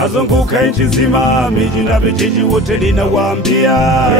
nazunguka nchi nzima, miji na vijiji wote ninawaambia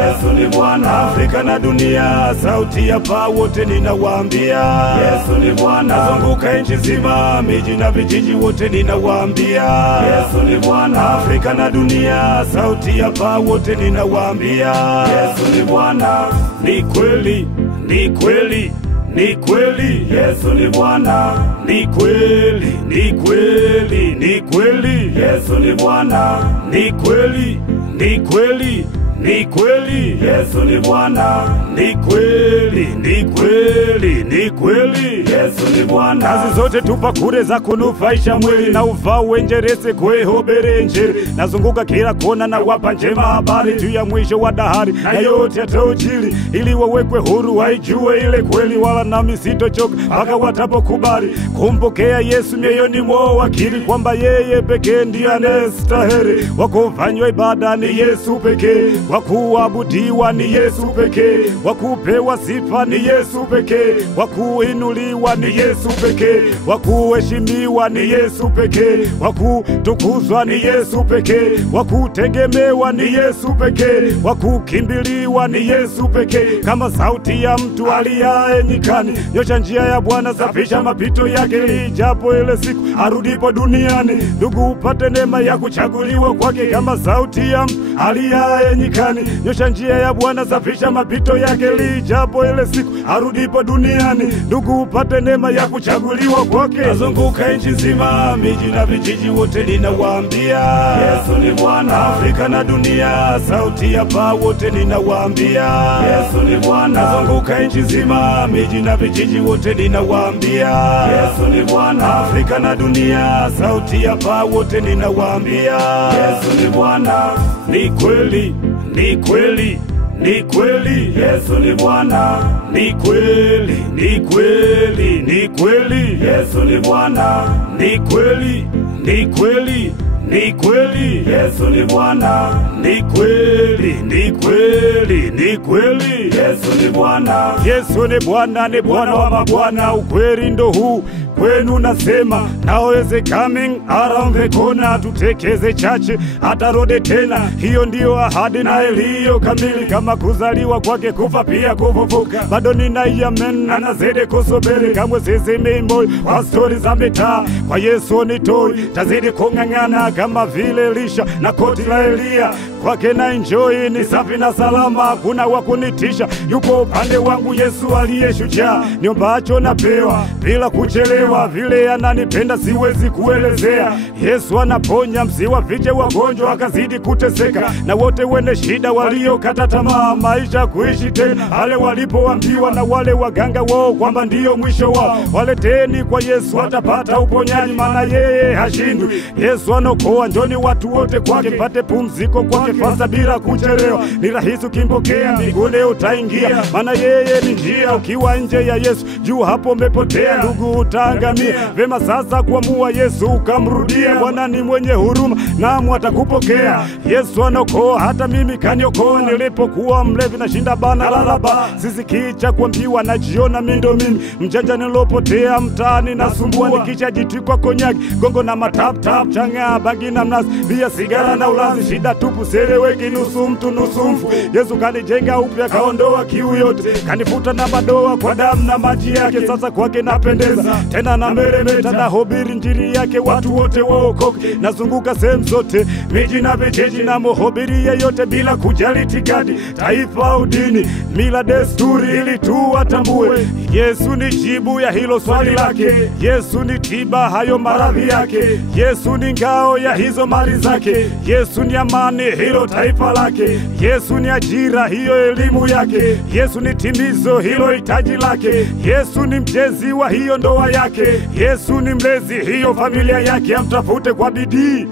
Yesu ni Bwana. Afrika na dunia, sauti ya paa wote ninawaambia Yesu ni Bwana. Nazunguka nchi nzima, miji na vijiji wote ninawaambia Yesu ni Bwana. Afrika na dunia, sauti ya paa wote ninawaambia Yesu ni Bwana. Ni kweli, ni kweli, ni kweli, Yesu ni Bwana. Ni kweli, ni kweli, ni kweli, Yesu ni Bwana. Ni kweli, ni kweli, ni kweli, Yesu ni Bwana. Ni kweli, ni kweli, ni kweli, Yesu ni Bwana. Kazi zote tupa kure za kunufaisha mwili, na uvao wenjerese kuehobere njeri. Nazunguka kila kona na wapa njema habari juu ya mwisho wa dahari, na yote yataujili ili wawekwe huru, waijue ile kweli, wala nami sitochoka mpaka watapokubali kumpokea Yesu mioyoni mwao, wakiri kwamba yeye pekee ndiye anastahili. Wakufanywa ibada ni Yesu pekee, wakuabudiwa ni Yesu pekee, wakupewa sifa ni Yesu pekee, wakuinuliwa ni Yesu pekee, wakuheshimiwa ni Yesu pekee, wakutukuzwa ni Yesu pekee, wakutegemewa ni Yesu pekee, wakukimbiliwa ni Yesu pekee. Kama sauti ya mtu aliaye nyikani, nyosha njia ya Bwana, safisha mapito yake, lijapo ile siku arudipo duniani. Ndugu, upate neema ya kuchaguliwa kwake. Kama sauti ya mtu aliaye nyikani, nyosha njia ya Bwana, safisha mapito yake, lijapo ile siku arudipo duniani. Ndugu, upate neema ya kuchaguliwa kwake. Nazunguka nchi nzima, miji na vijiji wote ninawaambia Yesu ni Bwana. Afrika na dunia, sauti ya paa wote ninawaambia Yesu ni Bwana. Nazunguka nchi nzima, miji na vijiji wote ninawaambia Yesu ni Bwana. Afrika na dunia, sauti ya paa wote ninawaambia Yesu ni Bwana. Ni kweli, ni kweli, ni kweli, Yesu ni Bwana. Ni kweli, ni kweli, ni kweli, Yesu ni Bwana. Ni kweli, ni kweli, ni kweli, Yesu ni Bwana. Ni kweli, ni kweli, ni kweli, Yesu ni Bwana. Yesu ni Bwana, ni Bwana wa mabwana. Ukweli ndo huu kwenu nasema, now is coming around the corner. Tutekeze chache atarudi tena, hiyo ndio ahadi na iliyo kamili. Kama kuzaliwa kwake, kufa pia kufufuka, bado ninaiamini na nazidi kusubiri. Kamwe sizimi moyo kwa stori za mitaa, kwa Yesu nitoi, tazidi kung'ang'ana kama vile Elisha na koti la Elia. Kwake na enjoy, ni safi na salama, hakuna wakunitisha, yupo upande wangu Yesu aliye shujaa. Niombacho napewa bila kuchelewa, vile ananipenda siwezi kuelezea. Yesu anaponya, msiwafiche wagonjwa akazidi kuteseka, na wote wene shida waliokata tamaa maisha kuishi tena, wale walipoambiwa na wale waganga wao kwamba ndiyo mwisho wao. Waleteni kwa Yesu atapata uponyaji, maana yeye hashindwi. Yesu anokoa, njoni watu wote kwake, pate pumziko kwake fasa bila kuchelewa. Ni rahisi ukimpokea, mbinguni utaingia, maana yeye ni njia. Ukiwa nje ya Yesu, juu hapo umepotea, ndugu utaangamia. Vema sasa kuamua Yesu ukamrudia. Bwana ni mwenye huruma, namu atakupokea. Yesu anokoa, hata mimi kaniokoa. Nilipokuwa mlevi na shinda bana lalaba, sisi kicha kuambiwa na jiona mindo mimi mjanja nilopotea mtaani nasumbua, nikisha jitikwa konyaki gongo na matap tap, changa bangi na mnasi, bia sigara na ulazi, shida tupu seleweki, nusu mtu nusu mfu. Yesu kanijenga upya, kaondoa kiu yote, kanifuta na madoa kwa damu na maji yake. Sasa kwake napendeza, tena na meremeta, na hubiri njiri yake, watu wote waokoke. Nazunguka sehemu zote, miji na vijiji, na muhubiri yeyote bila kujali itikadi, taifa au dini, mila desturi, ili tu watambue Yesu ni jibu ya hilo swali lake. Yesu ni tiba hayo maradhi yake. Yesu ni ngao ya hizo mali zake. Yesu ni amani hilo taifa lake. Yesu ni ajira hiyo elimu yake. Yesu ni timizo hilo hitaji lake. Yesu ni mjezi wa hiyo ndoa yake. Yesu ni mlezi hiyo familia yake. Amtafute kwa bidii.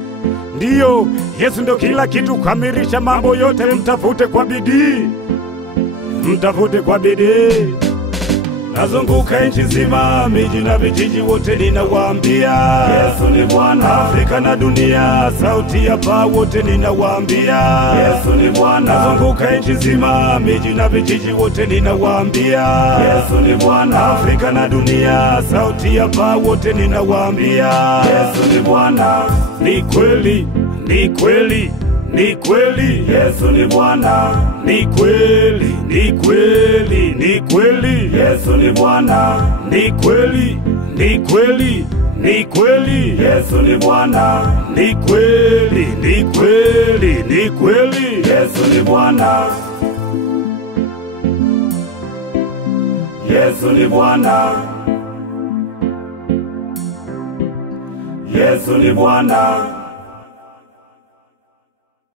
Ndiyo, Yesu ndio kila kitu, kamilisha mambo yote. Mtafute kwa bidii, mtafute kwa bidii. nazunguka nchi nzima, miji na vijiji wote ninawaambia Yesu ni Bwana. Afrika na dunia, sauti ya paa wote ninawaambia Yesu ni Bwana. Nazunguka nchi nzima, miji na vijiji wote ninawaambia Yesu ni Bwana. Afrika na dunia, sauti ya paa wote ninawaambia Yesu ni Bwana. Ni kweli, ni kweli, ni kweli, Yesu ni Bwana. Ni kweli, ni kweli, ni kweli, Yesu ni Bwana. Ni kweli, ni kweli, ni kweli, Yesu ni Bwana. Ni kweli, ni kweli, ni kweli, Yesu ni Bwana. Yesu ni Bwana. Yesu ni Bwana.